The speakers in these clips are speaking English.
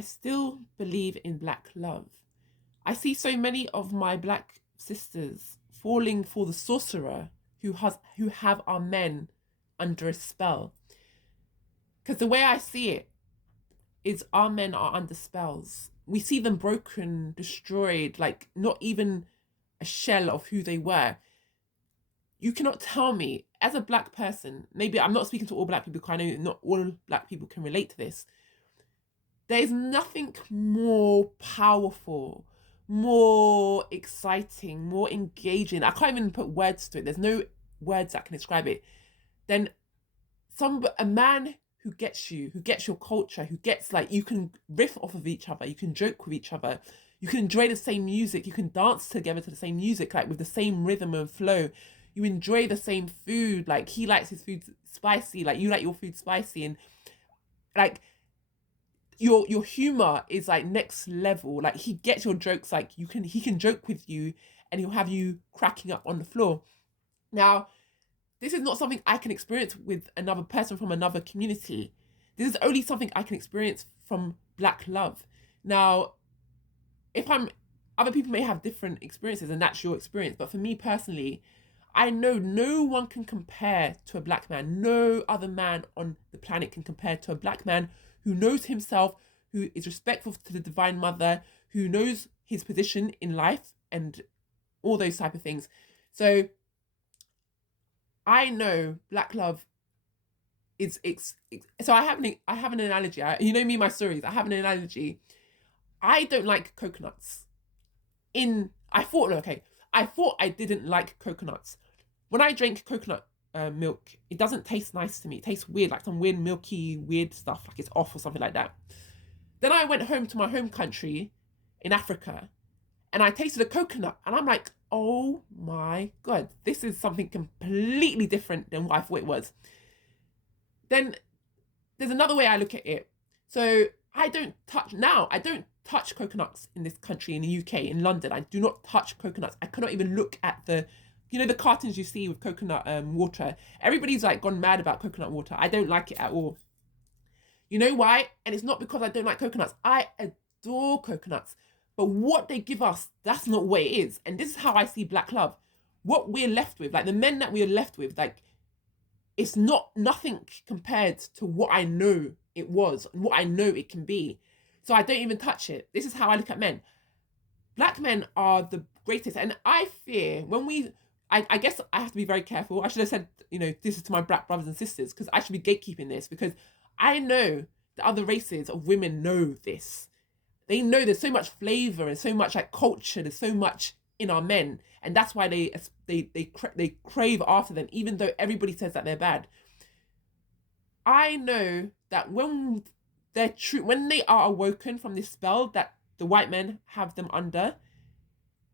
I still believe in black love. I see so many of my black sisters falling for the sorcerer who have our men under a spell. Because the way I see it is our men are under spells. We see them broken, destroyed, like not even a shell of who they were. You cannot tell me, as a black person, maybe I'm not speaking to all black people because I know not all black people can relate to this. There's nothing more powerful, more exciting, more engaging. I can't even put words to it. There's no words that can describe it. Than a man who gets you, who gets your culture, who gets like you can riff off of each other, you can joke with each other, you can enjoy the same music, you can dance together to the same music, like with the same rhythm and flow. You enjoy the same food, like he likes his food spicy, like you like your food spicy, and like your humor is like next level. Like he gets your jokes, like he can joke with you and he'll have you cracking up on the floor. Now, this is not something I can experience with another person from another community. This is only something I can experience from black love. Now, if I'm other people may have different experiences and that's your experience, but for me personally, I know no one can compare to a black man. No other man on the planet can compare to a black man who knows himself, who is respectful to the divine mother, who knows his position in life and all those type of things. So I know black love is so I have an analogy. You know me, my stories. I have an analogy. I don't like coconuts. I thought okay, I thought I didn't like coconuts. When I drink coconut milk, it doesn't taste nice to me. It tastes weird, like some weird milky weird stuff, like it's off or something like that. Then I went home to my home country in Africa, and I tasted a coconut, and I'm like, oh my god, this is something completely different than what I thought it was. Then there's another way I look at it. So I don't touch coconuts in this country, in the UK, in London. I do not touch coconuts. I cannot even look at the cartons you see with coconut water. Everybody's like gone mad about coconut water. I don't like it at all. You know why? And it's not because I don't like coconuts. I adore coconuts. But what they give us, that's not what it is. And this is how I see black love. What we're left with, like the men that we're left with, like it's not nothing compared to what I know it was and what I know it can be. So I don't even touch it. This is how I look at men. Black men are the greatest. And I fear when I guess I have to be very careful. I should have said, this is to my black brothers and sisters, because I should be gatekeeping this, because I know the other races of women know this. They know there's so much flavor and so much like culture. There's so much in our men, and that's why they crave after them, even though everybody says that they're bad. I know that when they are awoken from this spell that the white men have them under,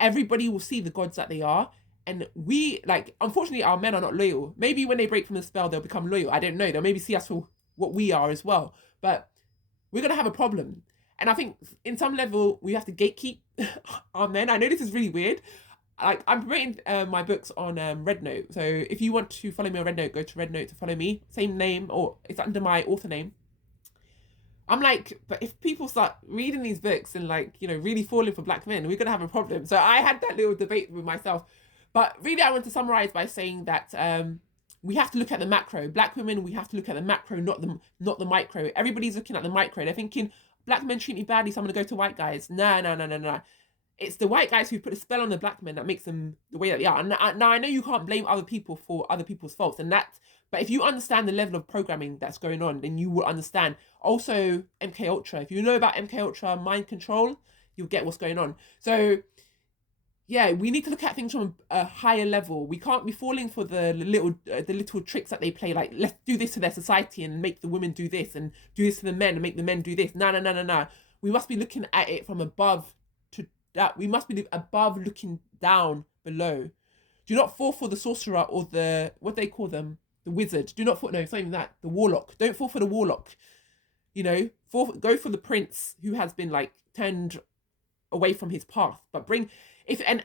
everybody will see the gods that they are. And we, like, unfortunately, our men are not loyal. Maybe when they break from the spell, they'll become loyal. I don't know. They'll maybe see us for what we are as well. But we're going to have a problem. And I think in some level, we have to gatekeep our men. I know this is really weird. Like, I'm promoting my books on Red Note. So if you want to follow me on Red Note, go to Red Note to follow me. Same name, or it's under my author name. I'm like, but if people start reading these books and like, really falling for black men, we're gonna have a problem. So I had that little debate with myself. But really I want to summarize by saying that we have to look at the macro. Black women, we have to look at the macro, not the micro. Everybody's looking at the micro. They're thinking, black men treat me badly, so I'm gonna go to white guys. No, no, no, no, no. It's the white guys who put a spell on the black men that makes them the way that they are. And now I know you can't blame other people for other people's faults, but if you understand the level of programming that's going on, then you will understand. Also, MK Ultra. If you know about MK Ultra mind control, you'll get what's going on. So, yeah, we need to look at things from a higher level. We can't be falling for the little tricks that they play. Like, let's do this to their society and make the women do this, and do this to the men and make the men do this. No, no, no, no, no. We must be looking at it from above to that. We must be above looking down below. Do not fall for the sorcerer or what they call them, the wizard. Do not fall. No, it's not even that. The warlock. Don't fall for the warlock. Go for the prince who has been like turned away from his path. But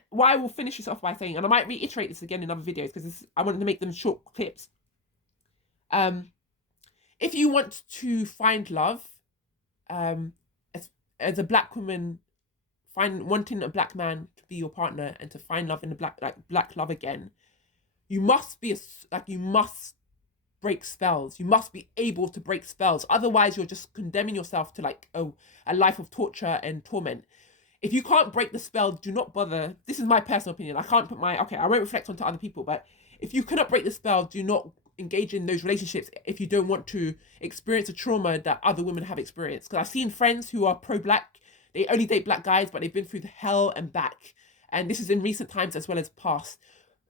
why I will finish this off by saying, and I might reiterate this again in other videos because I wanted to make them short clips. If you want to find love, as a black woman, wanting a black man to be your partner and to find love in the black love again, you must be you must break spells. You must be able to break spells. Otherwise, you're just condemning yourself to like a life of torture and torment. If you can't break the spell, do not bother. This is my personal opinion. I can't put I won't reflect onto other people, but if you cannot break the spell, do not engage in those relationships if you don't want to experience a trauma that other women have experienced. Because I've seen friends who are pro-black, they only date black guys, but they've been through the hell and back. And this is in recent times as well as past.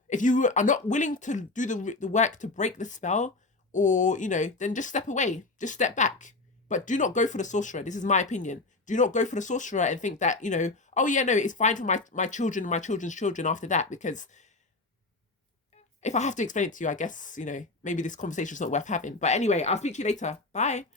If you are not willing to do the work to break the spell, or, you know, then just step away, just step back. But do not go for the sorcerer. This is my opinion. Do not go for the sorcerer and think that, you know, oh yeah, no, it's fine for my children and my children's children after that. Because if I have to explain it to you, I guess, you know, maybe this conversation is not worth having. But anyway, I'll speak to you later. Bye.